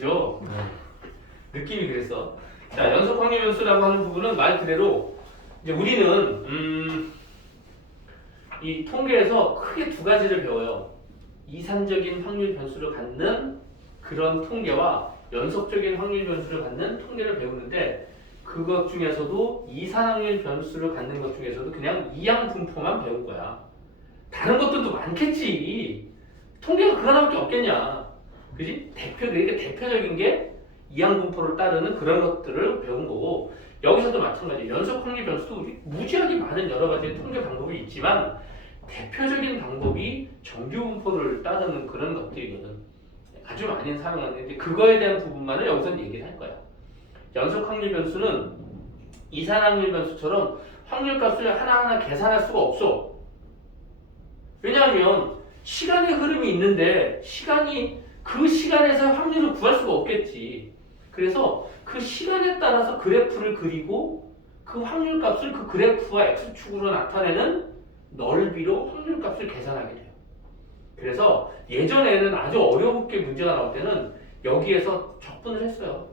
죠. 느낌이 그랬어. 자, 연속 확률 변수라고 하는 부분은 말 그대로 이제 우리는 이 통계에서 크게 두 가지를 배워요. 이산적인 확률 변수를 갖는 그런 통계와 연속적인 확률 변수를 갖는 통계를 배우는데 그것 중에서도 이산 확률 변수를 갖는 것 중에서도 그냥 이항 분포만 배운 거야. 다른 것들도 많겠지. 통계가 그거 하나밖에 없겠냐. 그지? 그러니까 대표적인 게 이항 분포를 따르는 그런 것들을 배운 거고 여기서도 마찬가지. 연속 확률 변수도 우리 무지하게 많은 여러 가지 통계 방법이 있지만 대표적인 방법이 정규 분포를 따르는 그런 것들이거든. 아주 많이 사용하는데 그거에 대한 부분만을 여기서 얘기를 할 거야. 연속 확률 변수는 이산 확률 변수처럼 확률값을 하나하나 계산할 수가 없어. 왜냐하면 시간의 흐름이 있는데 그 시간에서 확률을 구할 수가 없겠지. 그래서 그 시간에 따라서 그래프를 그리고 그 확률값을 그 그래프와 x축으로 나타내는 넓이로 확률값을 계산하게 돼요. 그래서 예전에는 아주 어렵게 문제가 나올 때는 여기에서 적분을 했어요.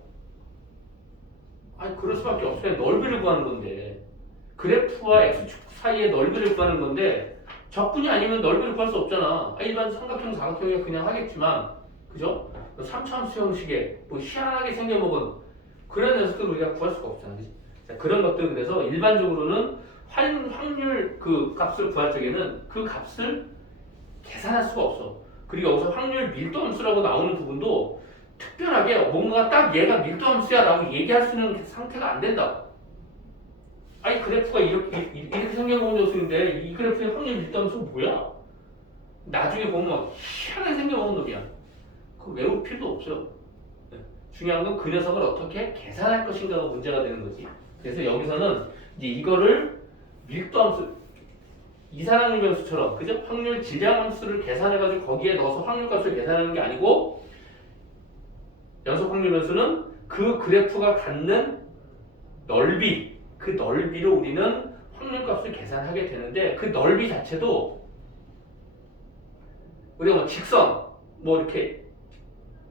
아니 그럴 수밖에 없어요. 그냥 넓이를 구하는 건데 그래프와 x축 사이의 넓이를 구하는 건데 적분이 아니면 넓이를 구할 수 없잖아. 일반 삼각형, 사각형이 그냥 하겠지만 그죠? 3차함수 형식에 뭐 희한하게 생겨먹은 그런 녀석들을 우리가 구할 수가 없잖아. 그치? 자, 그런 것들 그래서 일반적으로는 확률 그 값을 구할 적에는 그 값을 계산할 수가 없어. 그리고 여기서 확률 밀도함수라고 나오는 부분도 특별하게 뭔가 딱 얘가 밀도함수야 라고 얘기할 수 있는 상태가 안 된다. 아니 그래프가 이렇게 생겨먹은 녀석인데 이 그래프의 확률 밀도함수는 뭐야? 나중에 보면 희한하게 생겨먹은 놈이야. 그거 외울 필요도 없어요. 네. 중요한 건 그 녀석을 어떻게 계산할 것인가가 문제가 되는 거지. 그래서 여기서는 이제 이거를 밀도함수, 이산확률 변수처럼 그죠? 확률 질량함수를 계산해가지고 거기에 넣어서 확률값을 계산하는 게 아니고 연속 확률 변수는 그 그래프가 갖는 넓이, 그 넓이로 우리는 확률값을 계산하게 되는데 그 넓이 자체도 우리가 뭐 직선, 뭐 이렇게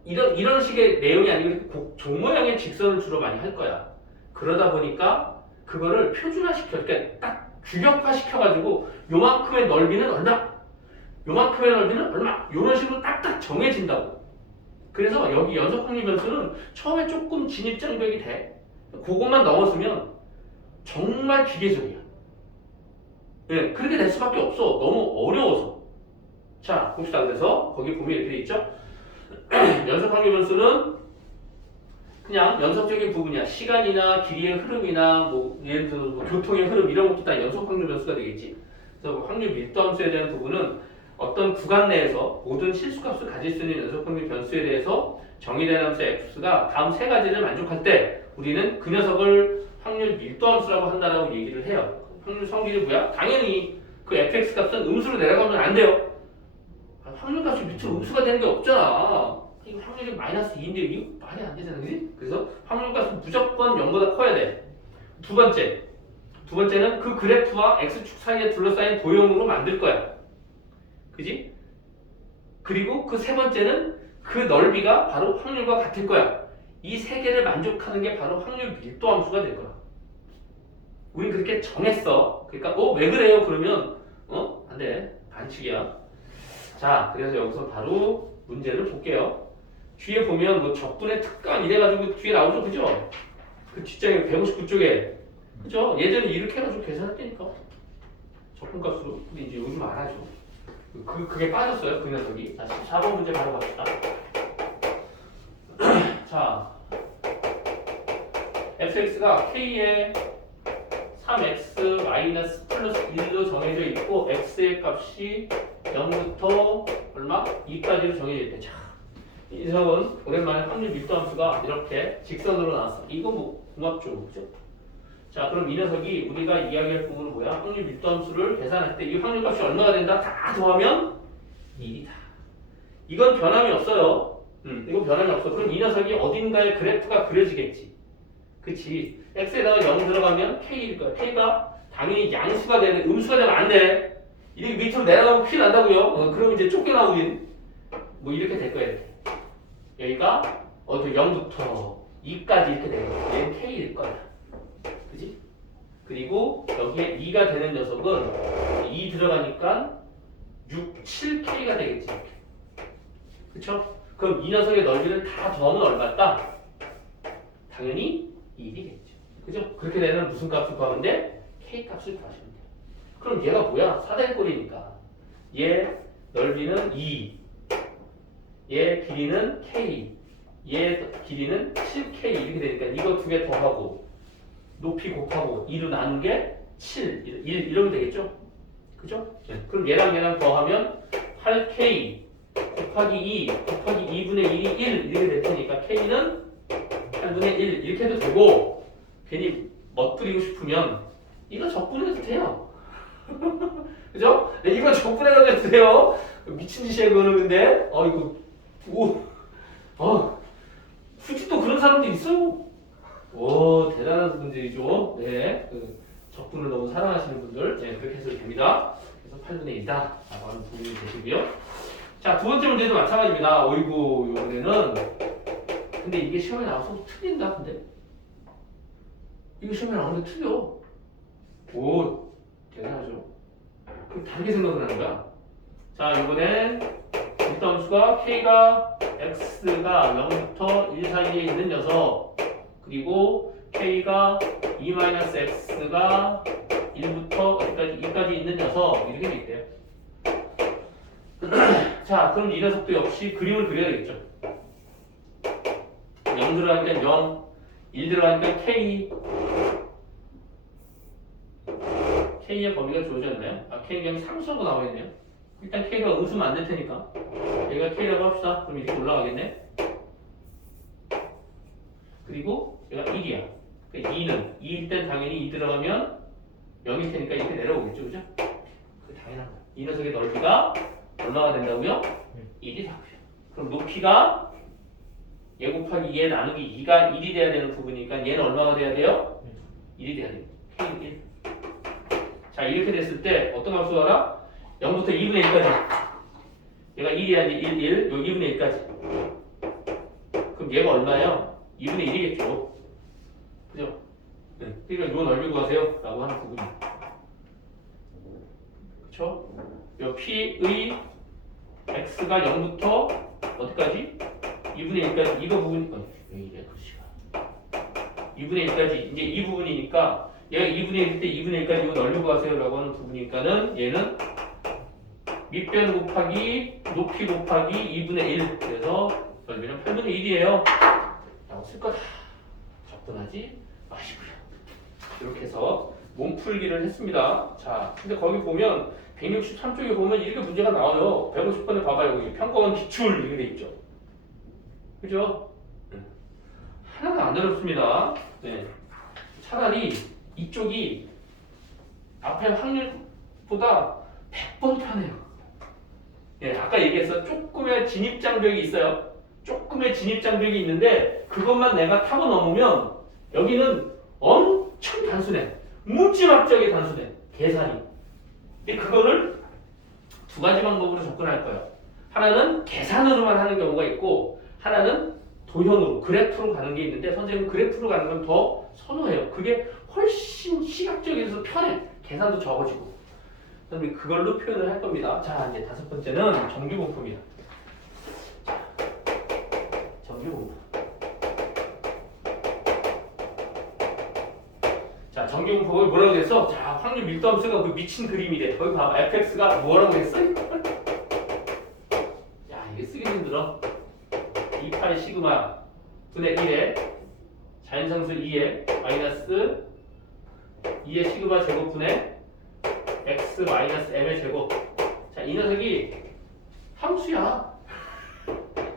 이런 식의 내용이 아니고 종 모양의 직선을 주로 많이 할 거야. 그러다 보니까 그거를 표준화시켜, 그러니까 딱 규격화시켜가지고 요만큼의 넓이는 얼마, 요만큼의 넓이는 얼마, 이런 식으로 딱딱 정해진다고. 그래서 여기 연속 확률 변수는 처음에 조금 진입장벽이 돼. 그것만 넘었으면 정말 기계적이야. 네, 그렇게 될 수밖에 없어. 너무 어려워서. 자, 봅시다. 그래서 거기 보면 이렇게 돼 있죠. 연속 확률 변수는 그냥 연속적인 부분이야. 시간이나 길이의 흐름이나 뭐 예를 들어 뭐 교통의 흐름 이런 것도 다 연속 확률 변수가 되겠지. 그래서 확률 밀도함수에 대한 부분은 어떤 구간 내에서 모든 실수값을 가질 수 있는 연속 확률 변수에 대해서 정의된 함수 x가 다음 세 가지를 만족할 때 우리는 그 녀석을 확률 밀도함수라고 한다라고 얘기를 해요. 확률 성질이 뭐야? 당연히 그 fx 값은 음수로 내려가면 안 돼요. 확률값이 밑으로 음수가 되는 게 없잖아. 이거 확률이 마이너스 2인데 이거 말이 안 되잖아, 그지? 그래서 확률값은 무조건 0보다 커야 돼. 두 번째는 그 그래프와 x축 사이에 둘러싸인 도형으로 만들 거야. 그지? 그리고 그 세 번째는 그 넓이가 바로 확률과 같을 거야. 이 세 개를 만족하는 게 바로 확률 밀도함수가 될 거야. 우린 그렇게 정했어. 그러니까 왜 그래요? 그러면 안 돼. 반칙이야. 자, 그래서 여기서 바로 문제를 볼게요. 뒤에 보면 뭐 적분의 특강 이래가지고 뒤에 나오죠, 그죠? 그 뒷장에 159쪽에 그죠? 예전에 이렇게 해가지고 계산했다니까. 적분값으로. 근데 이제 요즘 안 하죠. 그게 빠졌어요, 그 녀석이. 자, 14번 문제 바로 갑시다. 자, fx가 k에 3x 마이너스 플러스 1로 정해져 있고 x의 값이 0부터 얼마? 2까지로 정해져 있대. 자, 이 녀석은 오랜만에 확률 밀도함수가 이렇게 직선으로 나왔어. 이거 뭐 궁합죠, 그죠? 자, 그럼 이 녀석이 우리가 이야기할 부분은 뭐야? 확률 밀도함수를 계산할 때 이 확률값이 얼마가 된다? 다 더하면 1이다. 이건 변함이 없어요. 이건 변함이 없어. 그럼 이 녀석이 어딘가에 그래프가 그려지겠지. 그치? x에다가 0 들어가면 k일 거야. k가 당연히 양수가 되는, 음수가 되면 안 돼. 이렇게 밑으로 내려가면 큰일 난다고요. 그럼 이제 쫓겨나오긴 뭐 이렇게 될 거예요. 여기가 저 0부터 2까지 이렇게 되는 거야. 얘는 K일 거야. 그지? 그리고 여기에 2가 되는 녀석은 2 들어가니까 6, 7K가 되겠지. 이렇게. 그쵸? 그럼 이 녀석의 넓이를 다 더하면 얼마일까? 당연히 1이겠죠. 그죠? 그렇게 되면 무슨 값을 구하면 돼? K 값을 구하시면 돼요. 그럼 얘가 뭐야? 사다리꼴이니까. 얘 넓이는 2, 얘 길이는 K, 얘 길이는 7K 이렇게 되니까 이거 두 개 더하고 높이 곱하고 2로 나눈 게 7, 1 이러면 되겠죠? 그죠? 네. 그럼 얘랑 더하면 8K 곱하기 2 곱하기 2분의 1이 1 이렇게 될 테니까 K는 8분의 1 이렇게 해도 되고 괜히 멋부리고 싶으면 이거 적분해도 돼요. 그죠? 네, 이거 적분해가지고 해도 돼요. 미친 짓이야 그거는. 근데 이거 굳이 또 그런 사람도 있어요. 오, 대단한 분들이죠. 네, 적분을 너무 사랑하시는 분들, 네, 그렇게 해서 됩니다. 그래서 8분의 1이다 라고 하는 부분이 되시고요. 자, 두 번째 문제도 마찬가지입니다. 어이구, 이번에는 근데 이게 시험에 나와서 틀린다. 근데 이거 시험에 나오는데 틀려. 오, 대단하죠. 그럼 다르게 생각을 하는 거야. 자, 이번엔 일단수가 K가 X가 0부터 1 사이에 있는 녀석, 그리고 K가 E-X가 1부터 어디까지 2까지 있는 녀석 이렇게 돼 있대요. 자, 그럼 이 녀석도 역시 그림을 그려야 되겠죠. 0 들어가니까 0, 1 들어가니까 K. K의 범위가 주어졌나요? K는 그냥 상수하고 나와 있네요. 일단 K가 음수면 안 될 테니까 얘가 K라고 합시다. 그럼 이렇게 올라가겠네. 그리고 얘가 1이야. 그러니까 2는 2일 땐 당연히 2 들어가면 0일 테니까 이렇게 내려오겠죠, 그죠? 그 당연한 거야. 이 녀석의 넓이가 얼마가 된다고요? 1이라고요. 그럼 높이가 얘 곱하기 얘 나누기 2가 1이 돼야 되는 부분이니까 얘는 얼마가 돼야 돼요? 1이 돼야 돼요. K는 1. 자, 이렇게 됐을 때 어떤 값을 알아? 0부터 2분의 1까지. 얘가 1이야지 1, 1, 요 2분의 1까지. 그럼 얘가 얼마예요? 2분의 1이겠죠. 그죠? 네. 그러니까 요 넓이 구하세요 라고 하는 부분이에요. 그쵸? 요 P의 X가 0부터 어디까지? 2분의 1까지. 이거 부분이 왜 이래 글씨가 2분의 1까지. 이제 이 부분이니까 얘가 2분의 1일 때 2분의 1까지 이거 넓이 구하세요 라고 하는 부분이니까는 얘는 밑변 곱하기 높이 곱하기 2분의 1. 그래서 넓이는 8분의 1이에요 라고 쓸 거다. 접근하지 마시고요. 이렇게 해서 몸풀기를 했습니다. 자, 근데 거기 보면 163쪽에 보면 이렇게 문제가 나와요. 150번에 봐봐요. 여기 평가원 기출 이렇게 돼 있죠. 그죠? 하나도 안 어렵습니다. 네. 차라리 이쪽이 앞에 확률보다 100번 편해요. 예, 아까 얘기했어. 조금의 진입장벽이 있어요. 조금의 진입장벽이 있는데 그것만 내가 타고 넘으면 여기는 엄청 단순해. 무지막지하게 단순해. 계산이. 근데 그거를 두 가지 방법으로 접근할 거예요. 하나는 계산으로만 하는 경우가 있고 하나는 도형으로 그래프로 가는 게 있는데 선생님은 그래프로 가는 건 더 선호해요. 그게 훨씬 시각적이어서 편해. 계산도 적어지고. 그럼 그걸로 표현을 할 겁니다. 자, 이제 다섯 번째는 정규분포입니다. 정규분포. 자, 정규분포가 뭐라고 됐어? 자, 확률 밀도함수가 그 미친 그림이래. 거기 봐봐. fx가 뭐라고 됐어? 야, 이게 쓰기 힘들어. 2파이 시그마 분의 1에 자연상수 2에 마이너스 2의 시그마 제곱분의 x 마이너스 m의 제곱. 자, 이 녀석이 함수야.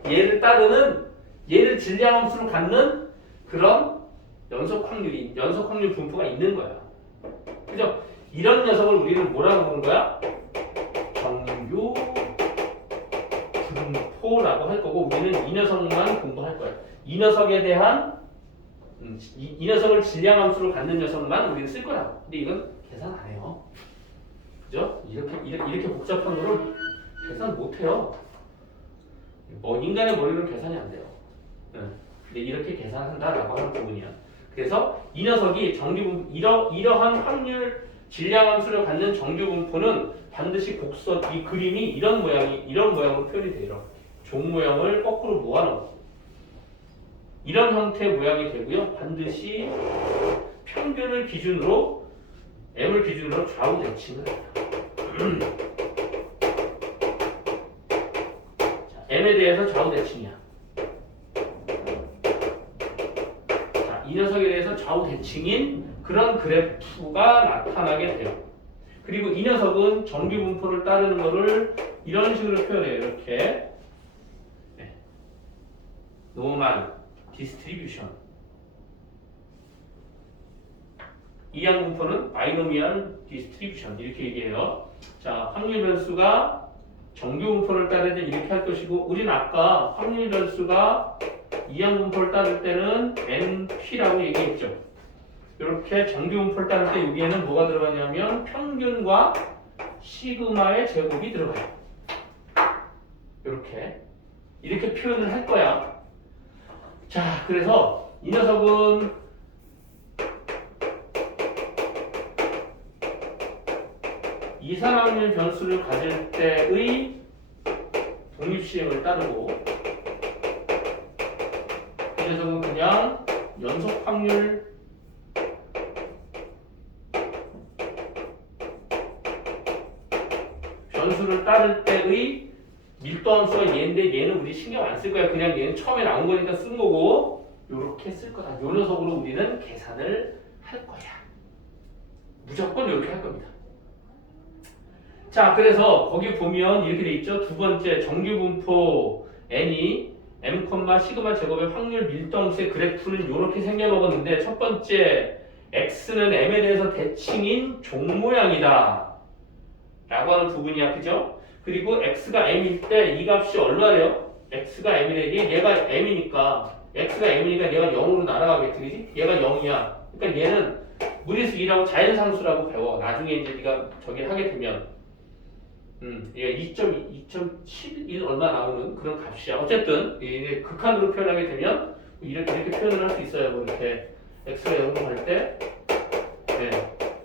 얘를 따르는, 얘를 질량함수로 갖는 그런 연속 확률 분포가 있는 거야. 그죠? 이런 녀석을 우리는 뭐라고 부르는 거야? 정규 분포라고 할 거고, 우리는 이 녀석만 공부할 거야. 이 녀석에 대한 이 녀석을 질량함수로 갖는 녀석만 우리는 쓸 거야. 근데 이건 계산 안 해요. 그죠? 이렇게 복잡한 거를 계산 못 해요. 인간의 머리로는 계산이 안 돼요. 네. 네, 이렇게 계산한다라고 하는 부분이야. 그래서 이 녀석이 이러한 확률 질량함수를 갖는 정규분포는 반드시 곡선 이 그림이 이런 모양으로 표현이 돼요. 종 모양을 거꾸로 모아놓은 이런 형태의 모양이 되고요. 반드시 평균을 기준으로 m을 기준으로 좌우 대칭을 해요. 자, m에 대해서 좌우 대칭이야. 자, 이 녀석에 대해서 좌우 대칭인 그런 그래프가 나타나게 돼요. 그리고 이 녀석은 정규 분포를 따르는 것을 이런 식으로 표현해요. 이렇게 네. 노멀 디스트리뷰션. 이항 분포는 바이노미얼 디스트리뷰션 이렇게 얘기해요. 자, 확률 변수가 정규 분포를 따를 때 이렇게 할 것이고, 우리는 아까 확률 변수가 이항 분포를 따를 때는 NP라고 얘기했죠. 이렇게 정규 분포를 따를 때 여기에는 뭐가 들어가냐면 평균과 시그마의 제곱이 들어가요. 이렇게 표현을 할 거야. 자, 그래서 이 녀석은 이산확률 변수를 가질 때의 독립시행을 따르고, 이 녀석은 그냥 연속확률 변수를 따를 때의 밀도함수가 얘인데, 얘는 우리 신경 안 쓸 거야. 그냥 얘는 처음에 나온 거니까 쓴 거고, 요렇게 쓸 거다. 요 녀석으로 우리는 계산을 할 거야. 무조건 이렇게 할 겁니다. 자, 그래서 거기 보면 이렇게 돼 있죠. 두 번째 정규분포 n이 m, 시그마 제곱의 확률 밀도함수의 그래프는 이렇게 생겨먹었는데, 첫 번째 x는 m에 대해서 대칭인 종 모양이다 라고 하는 부분이야. 그죠? 그리고 x가 m일 때 이 값이 얼마래요? x가 m이래. 얘가 m이니까, x가 m이니까 얘가 0으로 날아가겠지. 그지? 얘가 0이야. 그러니까 얘는 무리수 2라고 자연상수라고 배워. 나중에 이제 네가 저기 하게 되면 얘가 2.71 얼마 나오는 그런 값이야. 어쨌든 이게 극한으로 표현하게 되면 이렇게 표현을 할 수 있어요. 뭐 이렇게 x가 0으로 갈 때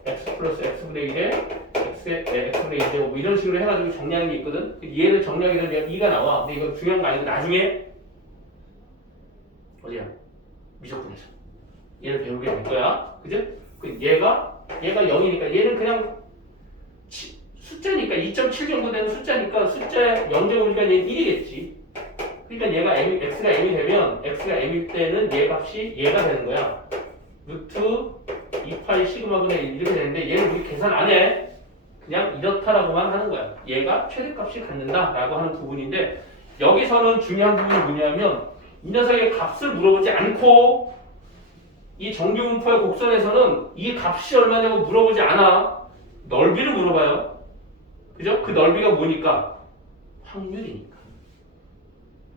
x 플러스 x분의 1에 x분의 1제곱 뭐 이런 식으로 해가지고 정리하는 게 있거든. 얘를 정리하게 되면 2가 나와. 근데 이건 중요한 거 아니고 나중에 어디야? 미적분에서 얘를 배우게 될 거야. 그죠? 얘가 0이니까 얘는 그냥 숫자니까 2.7 정도 되는 숫자니까 숫자 0제곱이니까 얘는 1이겠지. 그러니까 얘가 x가 m이 되면 x가 m일 때는 얘 값이 얘가 되는 거야. 루트 2파이 시그마분의 1 이렇게 되는데, 얘는 우리 계산 안 해. 그냥 이렇다라고만 하는 거야. 얘가 최대값이 갖는다라고 하는 부분인데, 여기서는 중요한 부분이 뭐냐면 이 녀석의 값을 물어보지 않고, 이 정규분포의 곡선에서는 이 값이 얼마냐고 물어보지 않아. 넓이를 물어봐요. 그죠? 그 넓이가 뭐니까? 확률이니까.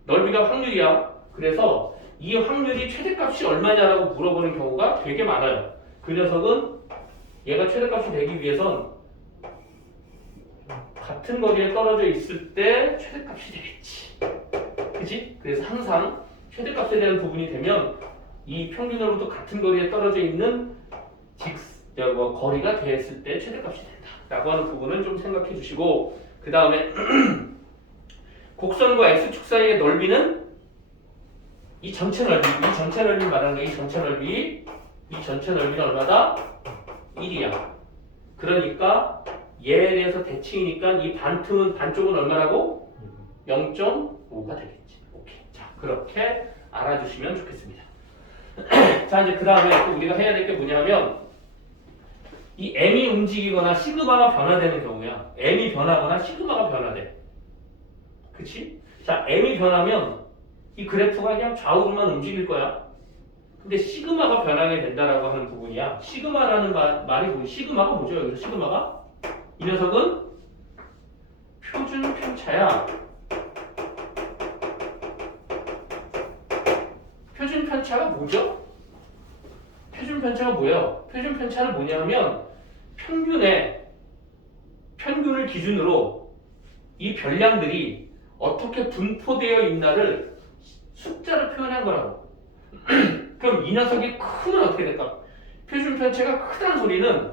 넓이가 확률이야. 그래서 이 확률이 최대값이 얼마냐라고 물어보는 경우가 되게 많아요. 그 녀석은 얘가 최대값이 되기 위해선 같은 거리에 떨어져 있을 때 최대값이 되겠지. 그치? 그래서 항상 최대값에 대한 부분이 되면 이 평균으로부터 같은 거리에 떨어져 있는 거리가 됐을 때 최대값이 된다 라고 하는 부분은 좀 생각해 주시고, 그 다음에 곡선과 x축 사이의 넓이는 이 전체 넓이 말하는 거야. 이 전체 넓이는 얼마다? 1이야. 그러니까 얘에 대해서 대칭이니까 이 반쪽은 얼마라고? 0.5가 되겠지. 오케이. 자, 그렇게 알아주시면 좋겠습니다. 자, 이제 그 다음에 또 우리가 해야 될 게 뭐냐면, 이 m이 움직이거나 시그마가 변화되는 경우야. m이 변하거나 시그마가 변화돼. 그치? 자, m이 변하면 이 그래프가 그냥 좌우로만 움직일 거야. 근데 시그마가 변하게 된다라고 하는 부분이야. 시그마라는 말이 뭐야? 시그마가 뭐죠? 여기서 시그마가? 이 녀석은 표준 편차야. 표준 편차가 뭐죠? 표준 편차가 뭐예요? 표준 편차는 뭐냐면 평균을 기준으로 이 별량들이 어떻게 분포되어 있나를 숫자로 표현한 거라고. 그럼 이 녀석이 크면 어떻게 될까? 표준 편차가 크다는 소리는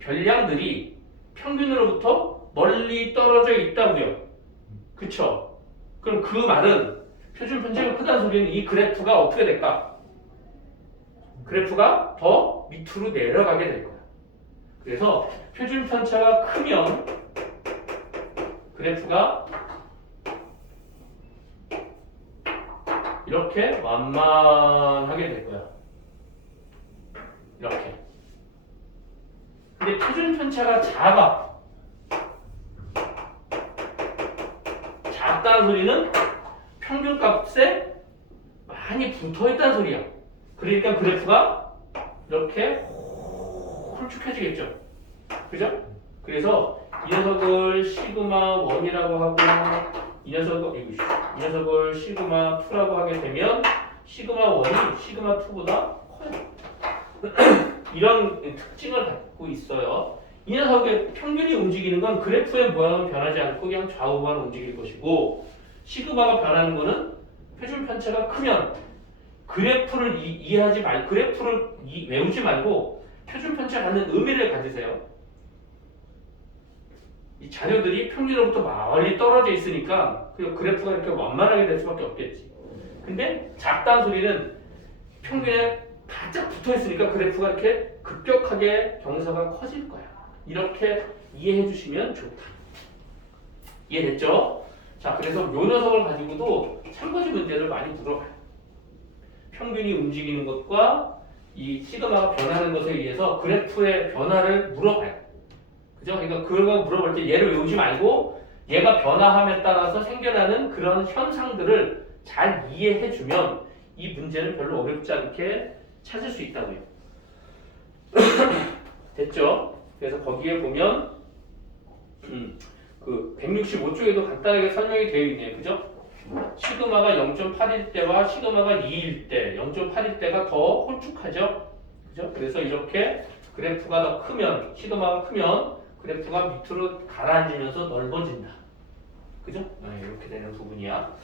별량들이 평균으로부터 멀리 떨어져 있다고요. 그쵸? 그럼 그 말은 표준 편차가 크다는 소리는 이 그래프가 어떻게 될까? 그래프가 더 밑으로 내려가게 될 거야. 그래서 표준 편차가 크면 그래프가 이렇게 완만하게 될 거야. 이렇게. 근데 표준 편차가 작다는 소리는 평균값에 많이 붙어있다는 소리야. 그러니까 그래프가 이렇게 홀쭉해지겠죠. 그죠? 그래서 이 녀석을 시그마 1이라고 하고 이 녀석을 시그마 2라고 하게 되면 시그마 1이 시그마 2보다 커요. 이런 특징을 갖고 있어요. 이 녀석의 평균이 움직이는 건 그래프의 모양은 변하지 않고 그냥 좌우만 움직일 것이고 시그마가 변하는 거는 표준 편차가 크면 그래프를 이해하지 말고 그래프를 외우지 말고 표준 편차 갖는 의미를 가지세요. 이 자료들이 평균으로부터 멀리 떨어져 있으니까 그 그래프가 이렇게 완만하게 될 수밖에 없겠지. 근데 작다는 소리는 평균에 바짝 붙어 있으니까 그래프가 이렇게 급격하게 경사가 커질 거야. 이렇게 이해해 주시면 좋다. 이해됐죠? 자, 그래서 요 녀석을 가지고도 참고지 문제를 많이 물어봐요. 평균이 움직이는 것과 이 시그마가 변하는 것에 의해서 그래프의 변화를 물어봐요. 그죠? 그러니까 그거 물어볼 때 얘를 외우지 말고 얘가 변화함에 따라서 생겨나는 그런 현상들을 잘 이해해주면 이 문제는 별로 어렵지 않게 찾을 수 있다고요. 됐죠? 그래서 거기에 보면 그 165쪽에도 간단하게 설명이 되어 있네요. 그죠? 시그마가 0.8일 때와 시그마가 2일 때, 0.8일 때가 더 홀쭉하죠? 그죠? 그래서 이렇게 그래프가 더 크면, 시그마가 크면 그래프가 밑으로 가라앉으면서 넓어진다. 그죠? 네, 이렇게 되는 부분이야.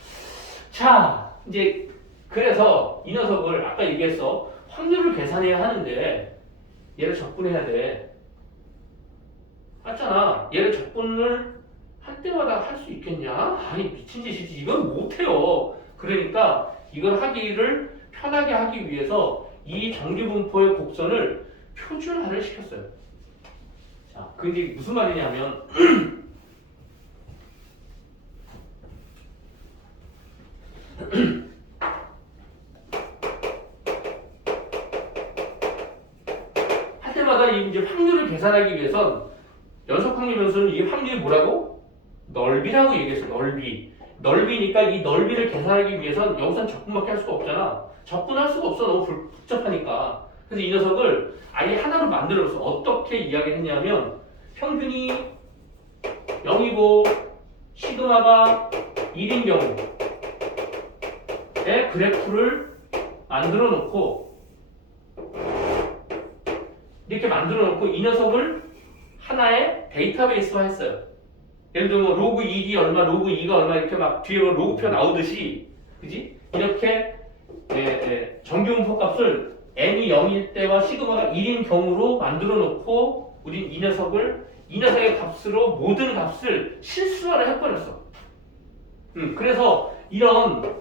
자, 이제 그래서 이 녀석을 아까 얘기했어. 확률을 계산해야 하는데 얘를 적분해야 돼. 맞잖아. 얘를 적분을 할 때마다 할 수 있겠냐? 아니 미친 짓이지. 이건 못해요. 그러니까 이걸 하기를 편하게 하기 위해서 이 정규분포의 곡선을 표준화를 시켰어요. 자, 그게 무슨 말이냐면 할 때마다 이제 확률을 계산하기 위해선 연속 확률 변수는 이 확률이 뭐라고? 넓이라고 얘기했어. 넓이니까 이 넓이를 계산하기 위해선 여기선 적분밖에 할 수가 없잖아. 적분할 수가 없어. 너무 복잡하니까. 그래서 이 녀석을 아예 하나로 만들어서 어떻게 이야기했냐면 평균이 0이고 시그마가 1인 경우에 그래프를 만들어 놓고 이렇게 만들어 놓고 이 녀석을 하나의 데이터베이스화 했어요. 예를 들면 로그 1이 얼마, 로그 2가 얼마 이렇게 막 뒤에 로그표 나오듯이, 그지? 이렇게 정규분포 값을 n이 0일 때와 시그마가 1인 경우로 만들어 놓고 우린 이 녀석의 값으로 모든 값을 실수화를 해버렸어. 그래서 이런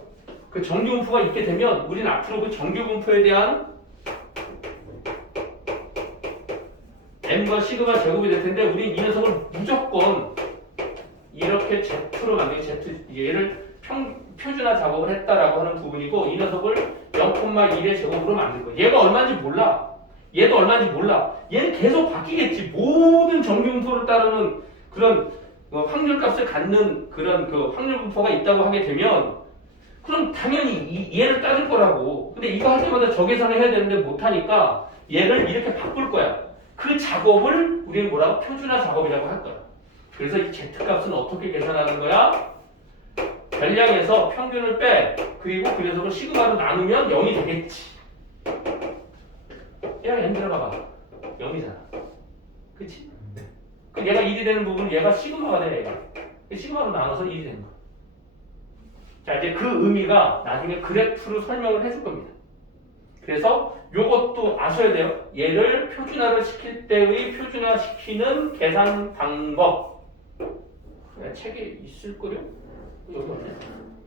그 정규분포가 있게 되면 우린 앞으로 그 정규분포에 대한 n과 시그마 제곱이 될 텐데 우린 이 녀석을 무조건 이렇게 Z로 얘를 표준화 작업을 했다라고 하는 부분이고 이 녀석을 0,1의 제곱으로 만든 거야. 얘가 얼마인지 몰라. 얘도 얼마인지 몰라. 얘는 계속 바뀌겠지. 모든 정규분포를 따르는 그런 확률값을 갖는 그런 그 확률분포가 있다고 하게 되면 그럼 당연히 얘를 따질 거라고. 근데 이거 할 때마다 저 계산을 해야 되는데 못하니까 얘를 이렇게 바꿀 거야. 그 작업을 우리는 뭐라고? 표준화 작업이라고 할 거야. 그래서 이 Z값은 어떻게 계산하는 거야? 별량에서 평균을 빼. 그리고 그 녀석을 시그마로 나누면 0이 되겠지. 얘가 n 들어가봐. 0이잖아. 그치? 그 얘가 1이 되는 부분 얘가 시그마가 돼. 얘가. 시그마로 나눠서 1이 되는 거야. 자, 이제 그 의미가 나중에 그래프로 설명을 해줄 겁니다. 그래서 요것도 아셔야 돼요. 얘를 표준화를 시킬 때의 표준화시키는 계산 방법. 책에 있을걸요? 여기 없네.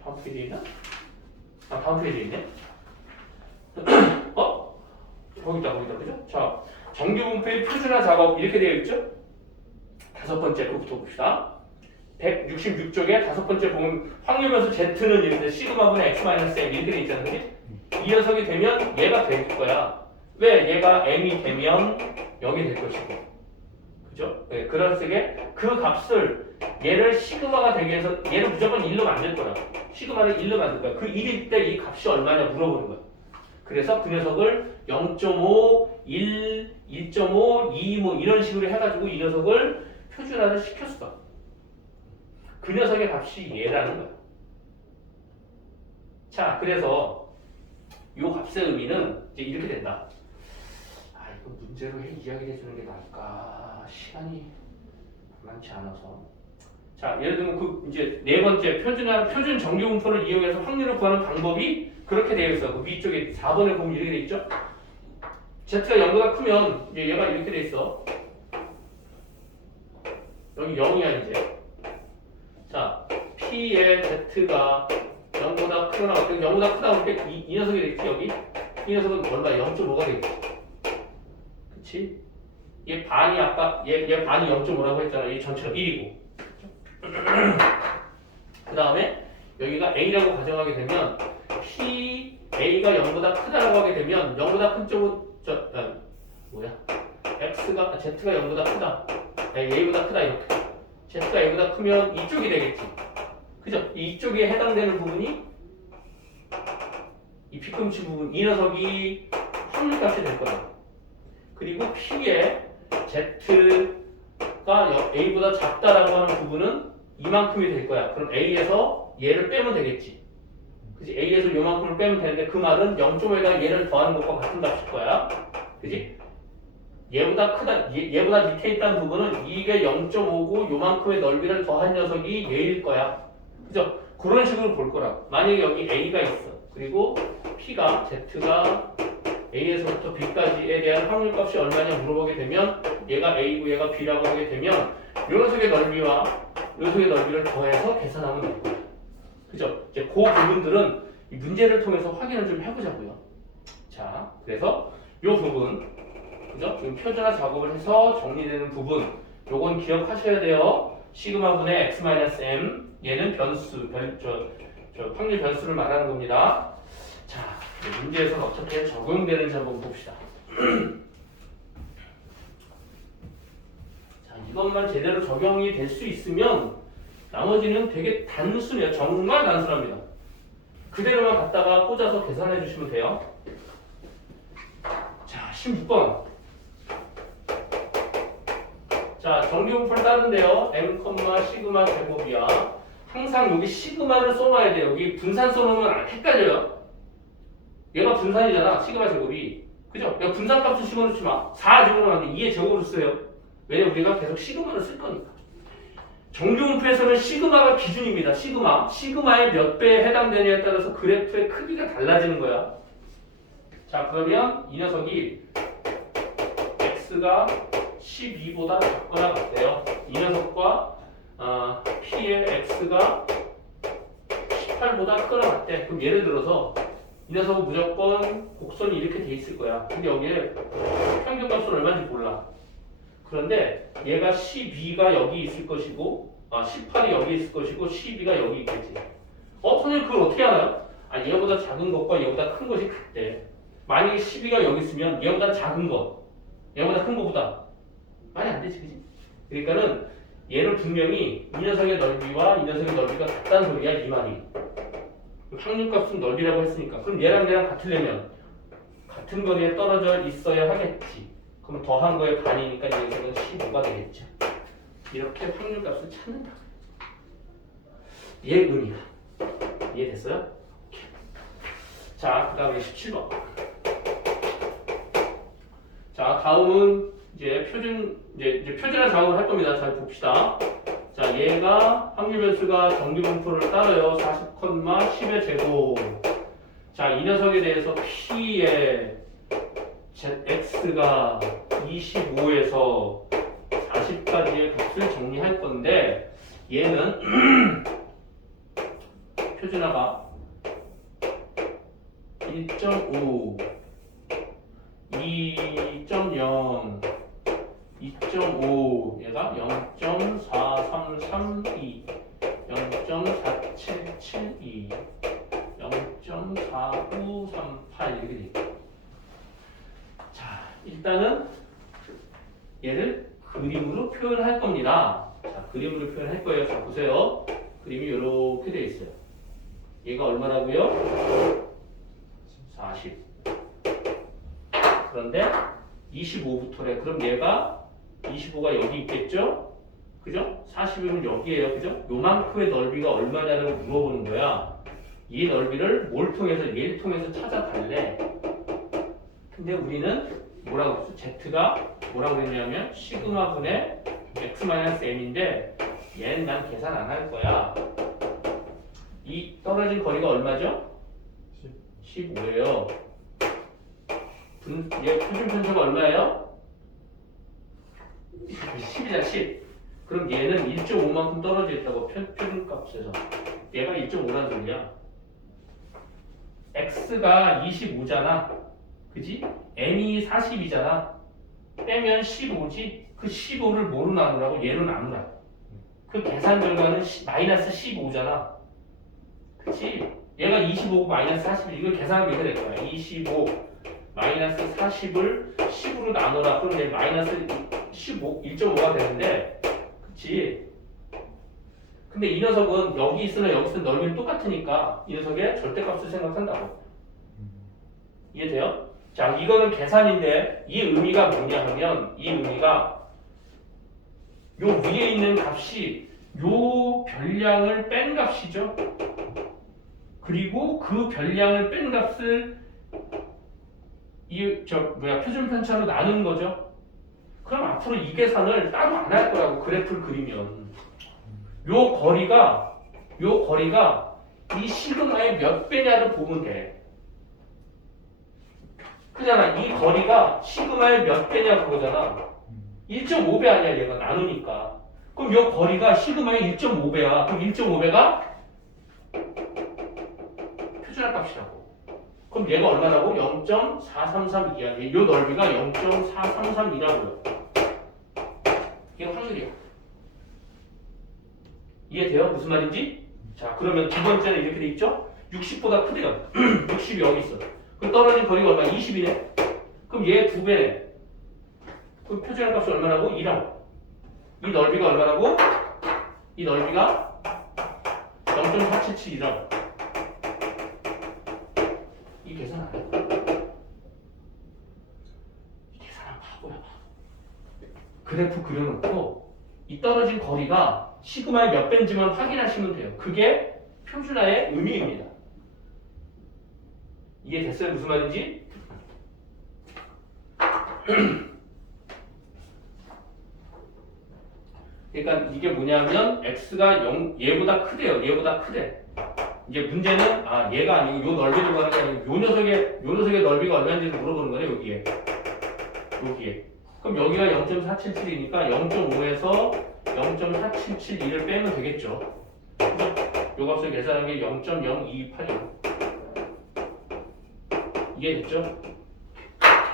다음 페이지에 있나? 아, 다음 페이지에 있네. 거기다, 그죠? 자, 정규분포의 표준화 작업 이렇게 되어 있죠? 다섯 번째 그부터 봅시다. 166쪽에 다섯 번째 보면 확률변수 Z는 이렇게 시그마분의 X-M 이렇게 돼 있잖아요. 그치? 이 녀석이 되면 얘가 될 거야. 왜? 얘가 M이 되면 0이 될 것이고. 그죠? 네, 그런 식의 그 값을 얘를 시그마가 되게 해서 얘를 무조건 1로 만들 거야. 시그마를 1로 만들 거야. 그 1일 때 이 값이 얼마냐 물어보는 거야. 그래서 그 녀석을 0.5, 1, 1.5, 2 뭐 이런 식으로 해가지고 이 녀석을 표준화를 시켰어. 그 녀석의 값이 얘라는 거야. 자, 그래서 이 값의 의미는 이제 이렇게 된다. 아, 이거 문제로 이야기를 해주는 게 나을까? 시간이 많지 않아서. 자, 예를 들면 그 이제 네 번째 표준 정규분포를 이용해서 확률을 구하는 방법이 그렇게 되어 있어. 그 위쪽에 4번에 보면 이렇게 되어 있죠. Z가 0보다 크면 이제 얘가 이렇게 되어 있어. 여기 0이야 이제. 자, P의 Z가 0보다 크거나 0보다 크다 볼 때 이 녀석이 되겠지 여기. 이 녀석은 얼마? 0.5가 되겠지. 그치? 얘 반이 아까 얘 반이 0.5라고 했잖아. 얘 전체가 1이고. 그 다음에 여기가 A라고 가정하게 되면 P A가 0보다 크다라고 하게 되면 0보다 큰 쪽은 Z가 0보다 크다. A보다 크다 이렇게. Z가 A보다 크면 이쪽이 되겠지. 그죠? 이쪽에 해당되는 부분이 이 뒤꿈치 부분 이 녀석이 확률값이 될 거야. 그리고 P의 Z가 A보다 작다라고 하는 부분은 이만큼이 될 거야. 그럼 A에서 얘를 빼면 되겠지. 그치? A에서 요만큼을 빼면 되는데 그 말은 0.5에다가 얘를 더하는 것과 같은 값일 거야. 그지? 얘보다 크다, 얘보다 밑에 있다는 부분은 이게 0.5고 요만큼의 넓이를 더한 녀석이 얘일 거야. 그죠? 그런 식으로 볼 거라고. 만약에 여기 A가 있어. 그리고 P가, Z가 A에서부터 B까지에 대한 확률값이 얼마냐 물어보게 되면 얘가 A고 얘가 B라고 하게 되면 요 녀석의 넓이와 요 녀석의 넓이를 더해서 계산하면 될 거야. 그죠? 이제 그 부분들은 이 문제를 통해서 확인을 좀 해보자고요. 자, 그래서 요 부분, 그죠? 지금 표준화 작업을 해서 정리되는 부분, 요건 기억하셔야 돼요. 시그마분의 x-m, 얘는 변수, 확률 변수를 말하는 겁니다. 자, 문제에서는 어떻게 적용되는지 한번 봅시다. 자, 이것만 제대로 적용이 될 수 있으면 나머지는 되게 단순해요. 정말 단순합니다. 그대로만 갖다가 꽂아서 계산해 주시면 돼요. 자, 16번. 자, 정규분포를 따른데요. m, 시그마 제곱이야. 항상 여기 시그마를 써놔야 돼요. 여기 분산 써놓으면 헷갈려요. 얘가 분산이잖아. 시그마 제곱이. 그죠? 여기 분산값을 집어넣지 마. 4 집어넣으면 2의 제곱으로 써요. 왜냐면 우리가 계속 시그마를 쓸 거니까. 정규분포에서는 시그마가 기준입니다. 시그마의 몇 배에 해당되느냐에 따라서 그래프의 크기가 달라지는 거야. 자, 그러면 이 녀석이 x가 12보다 작거나 같대요. 이 녀석과 p의 x가 18보다 크거나 같대. 그럼 예를 들어서 이 녀석은 무조건 곡선이 이렇게 돼 있을 거야. 근데 여기에 평균값은 얼마인지 몰라. 그런데 얘가 12가 여기 있을 것이고 18이 여기 있을 것이고 12가 여기 있겠지. 선생님 그걸 어떻게 알아요? 얘보다 작은 것과 얘보다 큰 것이 같대. 만약에 12가 여기 있으면 얘보다 작은 것, 얘보다 큰 것보다 말이 안 되지, 그지? 그러니까는 얘를 분명히 이 녀석의 넓이와 이 녀석의 넓이가 같다는 소리야, 이 말이. 확률값은 넓이라고 했으니까. 그럼 얘랑 같으려면 같은 거리에 떨어져 있어야 하겠지. 그럼 더한 거의 반이니까 이 녀석은 15가 되겠죠. 이렇게 확률값을 찾는다. 얘 의미야. 이해됐어요? 오케이. 자, 그 다음에 17번. 자, 다음은 이제 표준화 작업을 할 겁니다. 잘 봅시다. 자, 얘가 확률 변수가 정규 분포를 따라요. 40,10의 제곱. 자, 이 녀석에 대해서 P의 X가 25에서 40까지의 값을 정리할 건데 얘는 표준화가 1.5, 2.0, 2.5 얘가 0.4332, 0.4772, 0.4938 이렇게 돼 있고. 자, 일단은 얘를 그림으로 표현할 겁니다. 자, 그림으로 표현할 거예요. 자, 보세요. 그림이 이렇게 돼 있어요. 얘가 얼마라고요? 40. 그런데 25부터래. 그럼 얘가 25가 여기 있겠죠? 그죠? 40이면 여기에요. 그죠? 요만큼의 넓이가 얼마냐고 물어보는 거야. 이 넓이를 뭘 통해서? 얘를 통해서 찾아달래. 근데 우리는 뭐라고 했어? Z가 뭐라고 했냐면 시그마분의 x-m인데 얘는 난 계산 안 할 거야. 이 떨어진 거리가 얼마죠? 15예요. 얘 표준 편차가 얼마예요? 10이잖아, 10. 그럼 얘는 1.5만큼 떨어져 있다고 표준값에서. 얘가 1.5라는 소리야. x가 25잖아. 그지? m이 40이잖아. 빼면 15지? 그 15를 뭐로 나누라고? 얘로 나누라. 그 계산 결과는 마이너스 15잖아. 그치? 얘가 25고 마이너스 41. 이거 계산하면 이렇게 될 거야. 25 마이너스 40을 10으로 나누라. 그럼 얘 마이너스 15, 1.5가 되는데, 그치? 근데 이 녀석은 여기 있으나 여기 있으나 넓이는 똑같으니까 이 녀석의 절대값을 생각한다고. 이해돼요? 자, 이거는 계산인데 이 의미가 뭐냐 하면 이 의미가 요 위에 있는 값이 요 별량을 뺀 값이죠. 그리고 그 별량을 뺀 값을 표준 편차로 나눈 거죠. 그럼 앞으로 이 계산을 따로 안 할 거라고 그래프를 그리면 요 거리가 이 시그마의 몇 배냐를 보면 돼. 그잖아. 이 거리가 시그마의 몇 배냐 그거잖아. 1.5배 아니야 얘가 나누니까. 그럼 이 거리가 시그마의 1.5배야. 그럼 1.5배가 표준화 값이라고. 그럼 얘가 얼마라고? 0.4332야. 이 넓이가 0.433이라고요. 이게 확률이야. 이해돼요? 무슨 말인지? 자, 그러면 두 번째는 이렇게 돼 있죠? 60보다 크대요. 60이 여기 있어. 그럼 떨어진 거리가 얼마? 20이네. 그럼 얘 2배네. 그럼 표준화 값이 얼마라고? 2라고. 이 넓이가 얼마라고? 이 넓이가 0.477이라고. 이 계산 안 해. 이 계산은 바보야. 그래프 그려놓고 이 떨어진 거리가 시그마의 몇 배인지만 확인하시면 돼요. 그게 표준화의 의미입니다. 이해됐어요? 무슨 말인지? 그러니까 이게 뭐냐면 x가 얘보다 크대요. 얘보다 크대. 이제 문제는 얘가 아니고 요 넓이를 구하는 게 아니고 요 녀석의 넓이가 얼마인지 물어보는 거네. 여기에. 그럼 여기가 0.477이니까 0.5에서 0.4772를 빼면 되겠죠. 요 값을 계산한 게 0.0286. 이해됐죠?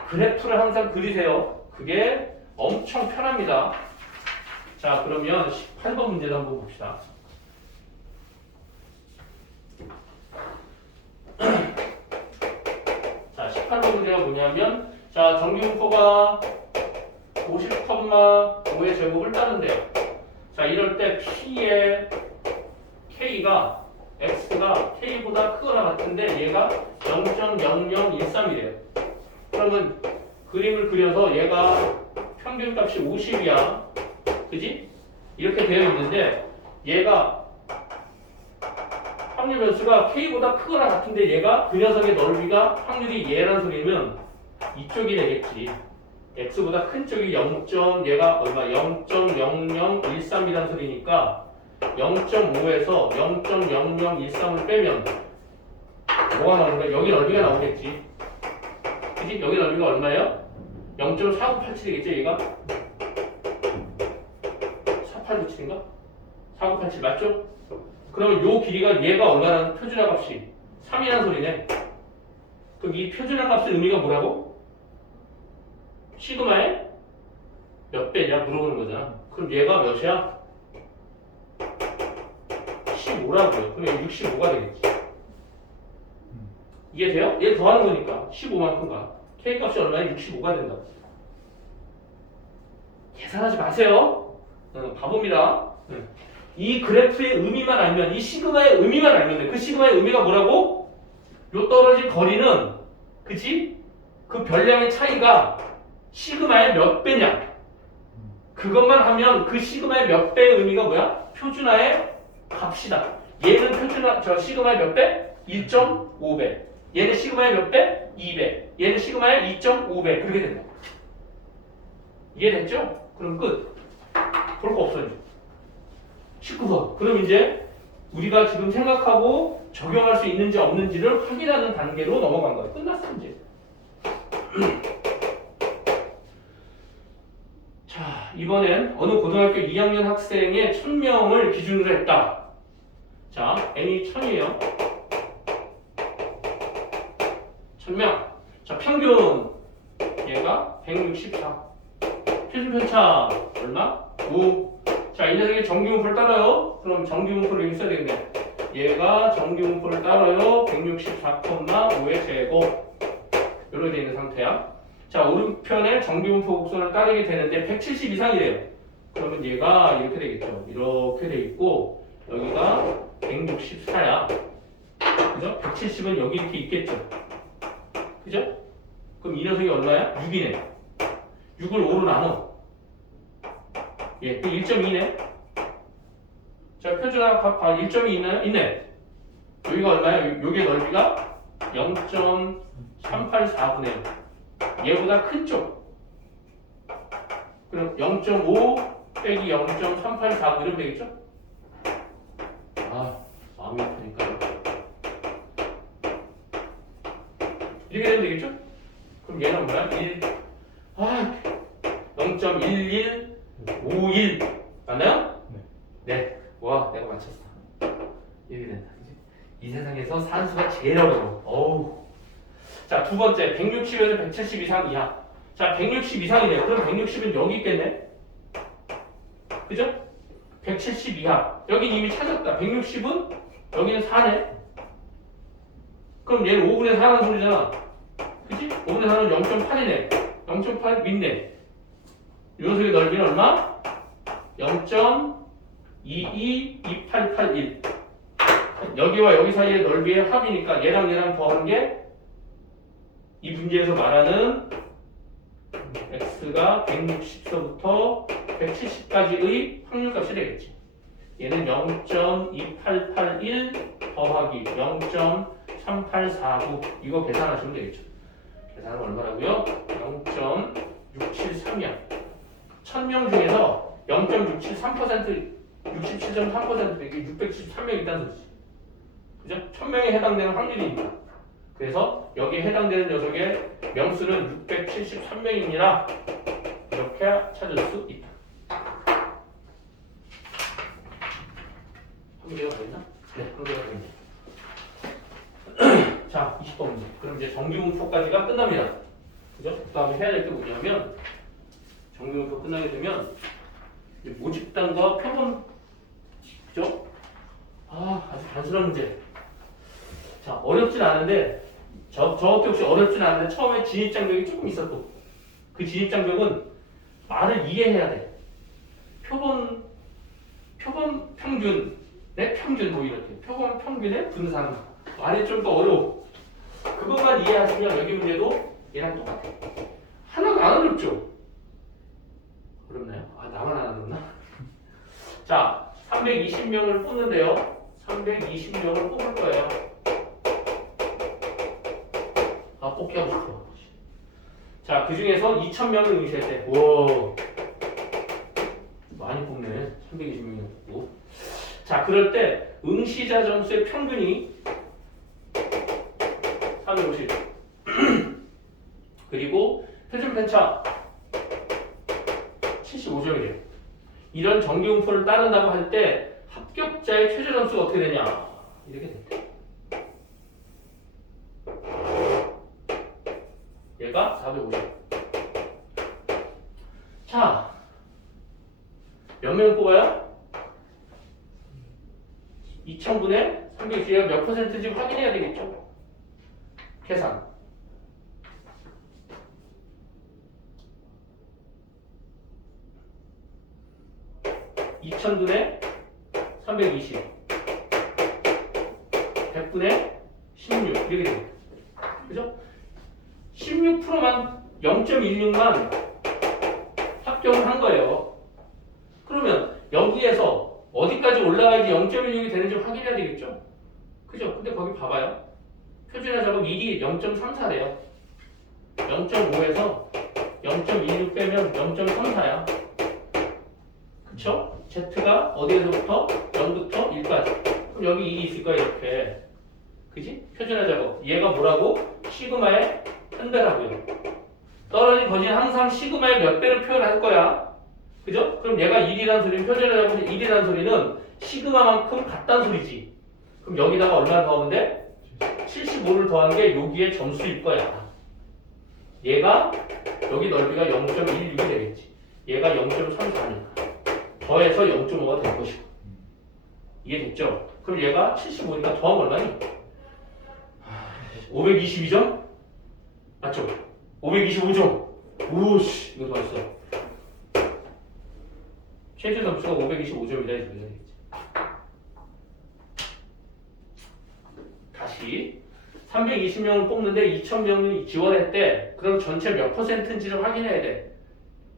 그래프를 항상 그리세요. 그게 엄청 편합니다. 자, 그러면 18번 문제도 한번 봅시다. 자, 18번 문제가 뭐냐면, 자, 정규분포가 50,5의 제곱을 따른대요. 자, 이럴 때 P의 K가 X가 K보다 크거나 같은데 얘가 0.0013이래요. 그러면 그림을 그려서 얘가 평균값이 50이야. 그지? 이렇게 되어 있는데 얘가 확률 변수가 K보다 크거나 같은데 얘가 그 녀석의 넓이가 확률이 얘란 소리면 이쪽이 되겠지. X보다 큰 쪽이 얘가 얼마? 0.0013이란 소리니까 0.5에서 0.0013을 빼면 뭐가 나오는 거야? 여기 넓이가 나오겠지. 그치? 여기 넓이가 얼마예요? 0.4987이겠죠, 얘가? 4897인가? 4987 맞죠? 그러면 요 길이가 얘가 얼마나 표준화 값이 3이라는 소리네. 그럼 이 표준화 값의 의미가 뭐라고? 시그마의 몇 배냐 물어보는 거잖아. 그럼 얘가 몇이야? 15라고요. 그럼 여기 65가 되겠지. 이해돼요? 얘 더하는 거니까 15만큼가. K 값이 얼마야? 65가 된다고. 계산하지 마세요. 바보입니다. 이 그래프의 의미만 알면, 이 시그마의 의미만 알면 돼. 그 시그마의 의미가 뭐라고? 요 떨어진 거리는, 그치? 그 별량의 차이가 시그마의 몇 배냐? 그것만 하면 그 시그마의 몇 배의 의미가 뭐야? 표준화의 값이다. 얘는 표준화, 저 시그마의 몇 배? 1.5배. 얘는 시그마의 몇 배? 2배. 얘는 시그마의 2.5배. 그렇게 된다. 이해됐죠? 그럼 끝. 볼 거 없어요. 19번. 그럼 이제 우리가 지금 생각하고 적용할 수 있는지 없는지를 확인하는 단계로 넘어간 거예요. 끝났어 이제. 자, 이번엔 어느 고등학교 2학년 학생의 1000명을 기준으로 했다. 자, n이 1000이에요. 1000명. 자, 평균 얘가 164. 표준 편차 얼마? 9. 자, 이 녀석이 정기분포를 따라요. 그럼 정기분포를 여기 써야 되겠네. 얘가 정기분포를 따라요. 164,5의 제곱. 이렇게 되어 있는 상태야. 자, 오른편에 정기분포 곡선을 따르게 되는데 170 이상이래요. 그러면 얘가 이렇게 되겠죠. 이렇게 돼 있고 여기가 164야. 그죠? 170은 여기 이렇게 있겠죠. 그죠? 그럼 이 녀석이 얼마야? 6이네. 6을 5로 나눠. 예, 그 1.2네. 자, 표준화 값 1.2 있나요? 있네. 여기가 얼마야? 요게 넓이가 0.384분의 얘보다 큰 쪽. 그럼 0.5 빼기 0.384 이러면 되겠죠? 아, 마음이 아프니까. 이렇게 되면 되겠죠? 그럼 얘는 뭐야? 0.1151 맞나요? 네. 와, 내가 맞췄어. 이렇게 된다. 그치? 이 세상에서 산수가 제일 어려워. 어우. 자, 두 번째. 160에서 170 이상 이하. 자, 160 이상이네요. 그럼 160은 여기 있겠네? 그죠? 170 이하. 여긴 이미 찾았다. 160은 여기는 4네. 그럼 얘는 5분의 4라는 소리잖아. 그치? 5분의 4는 0.8이네. 0.8 밑네. 이 녀석의 넓이는 얼마? 0.222881. 여기와 여기 사이의 넓이의 합이니까 얘랑 얘랑 더한 게 이 문제에서 말하는 x가 160서부터 170까지의 확률값이 되겠지. 얘는 0.2881 더하기 0.3849 이거 계산하시면 되겠죠. 계산은 얼마라고요? 0.673이야. 1000명 중에서 0.673% 67.3% 이게 673명 있다는 소리지. 그죠? 1000명에 해당되는 확률이니까. 그래서 여기에 해당되는 녀석의 명수는 673명입니다. 이렇게 찾을 수 있다. 한 개가 더 있나? 네, 한 개가 더 있네. 자, 20번 문제. 그럼 이제 정기분포까지가 끝납니다. 그죠? 그 다음에 해야 될 게 뭐냐면 정기분포 끝나게 되면 모집단과 표본, 그죠? 아주 단순한 문제. 자, 어렵진 않은데 저것도 역시 어렵진 않은데 처음에 진입장벽이 조금 있었고 그 진입장벽은 말을 이해해야 돼. 표본 평균 내 평균 뭐 이렇게 표본 평균의 분산 말이 좀 더 어려워. 그것만 이해하시면 여기 문제도 얘랑 똑같아. 하나도 안 어렵죠? 어렵나요? 아, 나만 안 어렵나? 자, 320명을 뽑는데요. 320명을 뽑을 거예요. 아, 뽑기 하고 싶어. 자, 그 중에서 2,000명을 응시할 때, 와, 많이 뽑네. 320명이 뽑고. 자, 그럴 때 응시자 점수의 평균이 450 그리고 표준 편차 75점이래요. 이런 정기분포를 따른다고 할 때 합격자의 최저 점수가 어떻게 되냐? 이렇게 된대. 얘가 450. 자, 몇 명 뽑아요? 2000분의 360가 몇 퍼센트인지 확인해야 되겠죠? 계산. 2000분의 320 100분의 16 이렇게 됩니다. 그죠? 16%만 0.16만 합격을 한 거예요. 그러면 여기에서 어디까지 올라가야지 0.16이 되는지 확인해야 되겠죠? 그죠? 근데 거기 봐봐요. 표준화 작업 1이 0.34래요. 0.5에서 0.16 빼면 0.34야. 그쵸? Z가 어디에서부터? 0부터 1까지. 그럼 여기 1이 있을 거야, 이렇게. 그지? 표준화 작업. 얘가 뭐라고? 시그마의 한 배라고요. 떨어진 거진 항상 시그마의 몇 배를 표현할 거야. 그죠? 그럼 얘가 1이라는 소리는, 표준화 작업이 1이라는 소리는 시그마만큼 같다는 소리지. 그럼 여기다가 얼마나 더하면 돼? 75를 더한 게 여기에 점수일 거야. 얘가 여기 넓이가 0.16이 되겠지. 얘가 0.34니까. 더해서 0.5가 될 것이고. 이해됐죠? 그럼 얘가 75니까 더하면 얼마니? 522점? 맞죠? 525점. 오씨, 이거 더했어. 최저 점수가 525점이다. 이렇게 되겠지. 다시 320명을 뽑는데 2000명이 지원했대. 그럼 전체 몇 퍼센트인지를 확인해야 돼.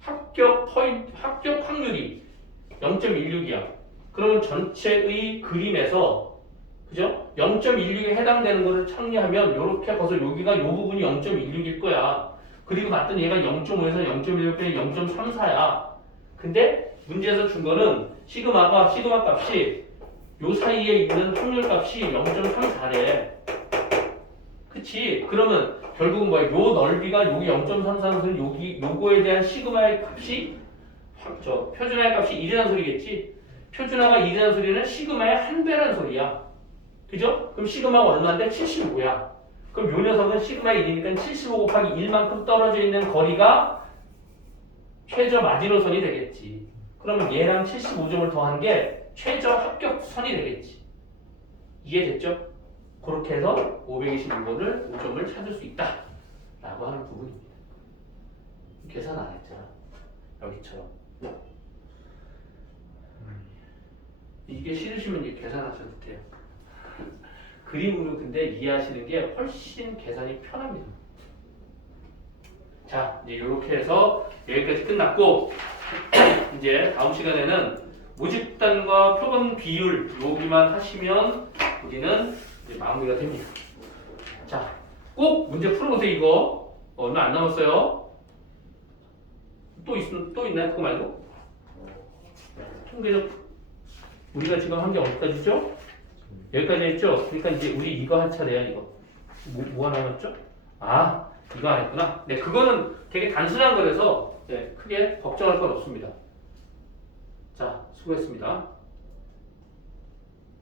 합격 확률이 0.16이야. 그러면 전체의 그림에서 그죠? 0.16에 해당되는 것을 정리하면 이렇게 벌써 여기가 이 부분이 0.16일 거야. 그리고 봤더니 얘가 0.5에서 0.16 빼면 0.34야. 근데 문제에서 준 거는 시그마 값이 요 사이에 있는 확률 값이 0.34래. 그치? 그러면 결국은 뭐야? 요 넓이가 여기 0.34는 여기 요거에 대한 시그마의 값이 표준화의 값이 1이라는 소리겠지? 표준화가 1이라는 소리는 시그마의 한 배라는 소리야. 그죠? 그럼 시그마가 얼마인데? 75야. 그럼 요 녀석은 시그마의 1이니까 75 곱하기 1만큼 떨어져 있는 거리가 최저 마지노선이 되겠지. 그러면 얘랑 75점을 더한 게 최저 합격선이 되겠지. 이해됐죠? 그렇게 해서 525번을 5점을 찾을 수 있다 라고 하는 부분입니다. 계산 안 했잖아. 여기처럼. 이게 싫으시면 이제 계산하셔도 돼요. 그림으로 근데 이해하시는 게 훨씬 계산이 편합니다. 자, 이제 이렇게 해서 여기까지 끝났고 이제 다음 시간에는 모집단과 표본 비율 여기만 하시면 우리는 이제 마무리가 됩니다. 자, 꼭 문제 풀어보세요. 이거 얼마 안 남았어요. 또 있나요? 그거 말고? 통계적 우리가 지금 한 게 어디까지죠? 여기까지 했죠? 그러니까 이제 우리 이거 할 차례야. 이거 뭐가 남았죠? 아, 이거 안 했구나. 네, 그거는 되게 단순한 거라서 네, 크게 걱정할 건 없습니다. 자, 수고했습니다.